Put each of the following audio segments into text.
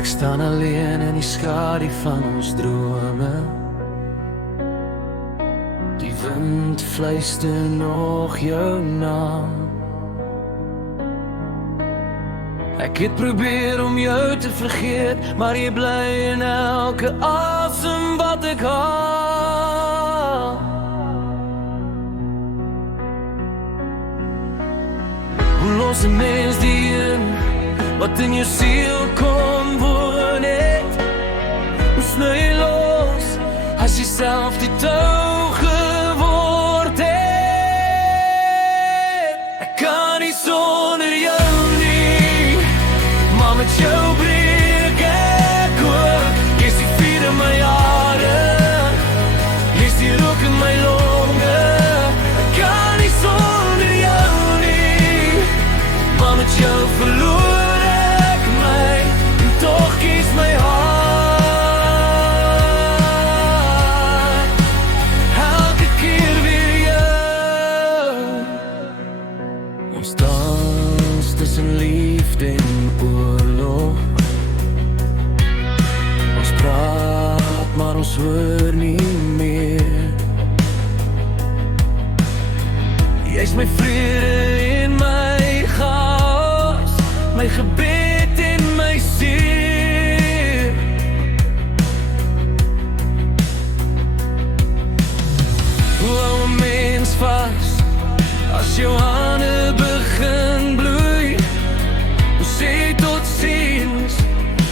Ek staan alleen in die skadu van ons drome. Die wind fluister nog jou naam. Ek het probeer om jou te vergeet, maar jy bly in elke asem wat ek haal. Hoe los 'n mens die een wat in jou siel kom woon het? Hoe sny jy los as jy self die tou geword het? Ek kan nie sonder jou nie, maar met jou breek ek ook. Jy's die vuur in my hare, jy's die rook in my longe. Ek kan nie sonder jou nie, maar met jou verloor ek my, en toch kies my hart elke keer weer jou. Ons dans tussen liefde en oorlog. Ons praat, maar ons hoor nie meer. Jy's my vrede en my chaos, my gebed en my seer. Hoe hou 'n mens vas as jou hande begin bloei? Hoe sê jy tot ziens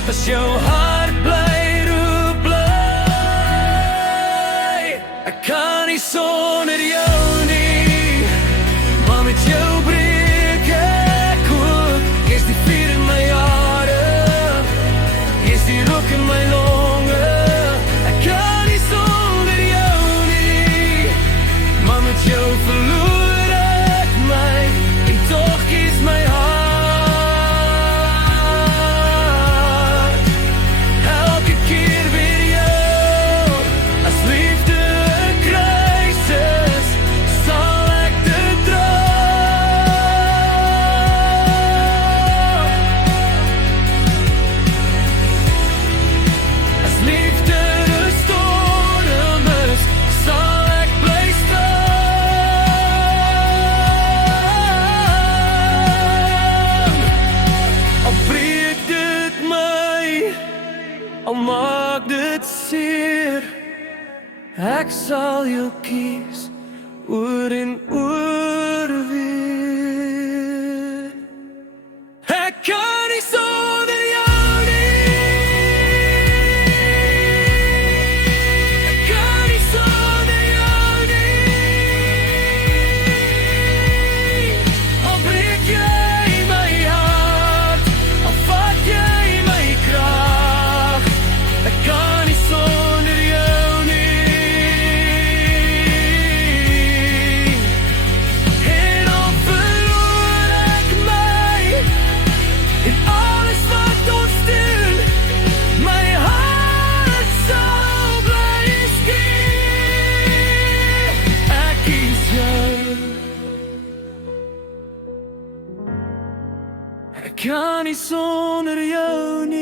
as jou hart bly roep bly? Ek kan nie sonder jou nie, maar met jou breek ek ook. Jy's die vuur in my hare, jy's die rook in my longe. Ek kan nie sonder jou nie, maar met jou verloor ek my, en toch kies my hart elke keer weer jou. As liefde 'n kruis is, sal ek dit dra. As liefde 'n storm is, sal ek bly staan. Al breek dit my, al maak dit seer, ek sal jou kies oor en oor weer. Ek kan nie sonder jou nie, ek kan nie sonder jou nie. Al breek jy my hart, al vat jy my krag, ek kan nie sonder jou nie. En al verloor ek my in alles wat ons doen, my hart sal bly skree. Ek kies jou. Ek kan nie sonder jou nie.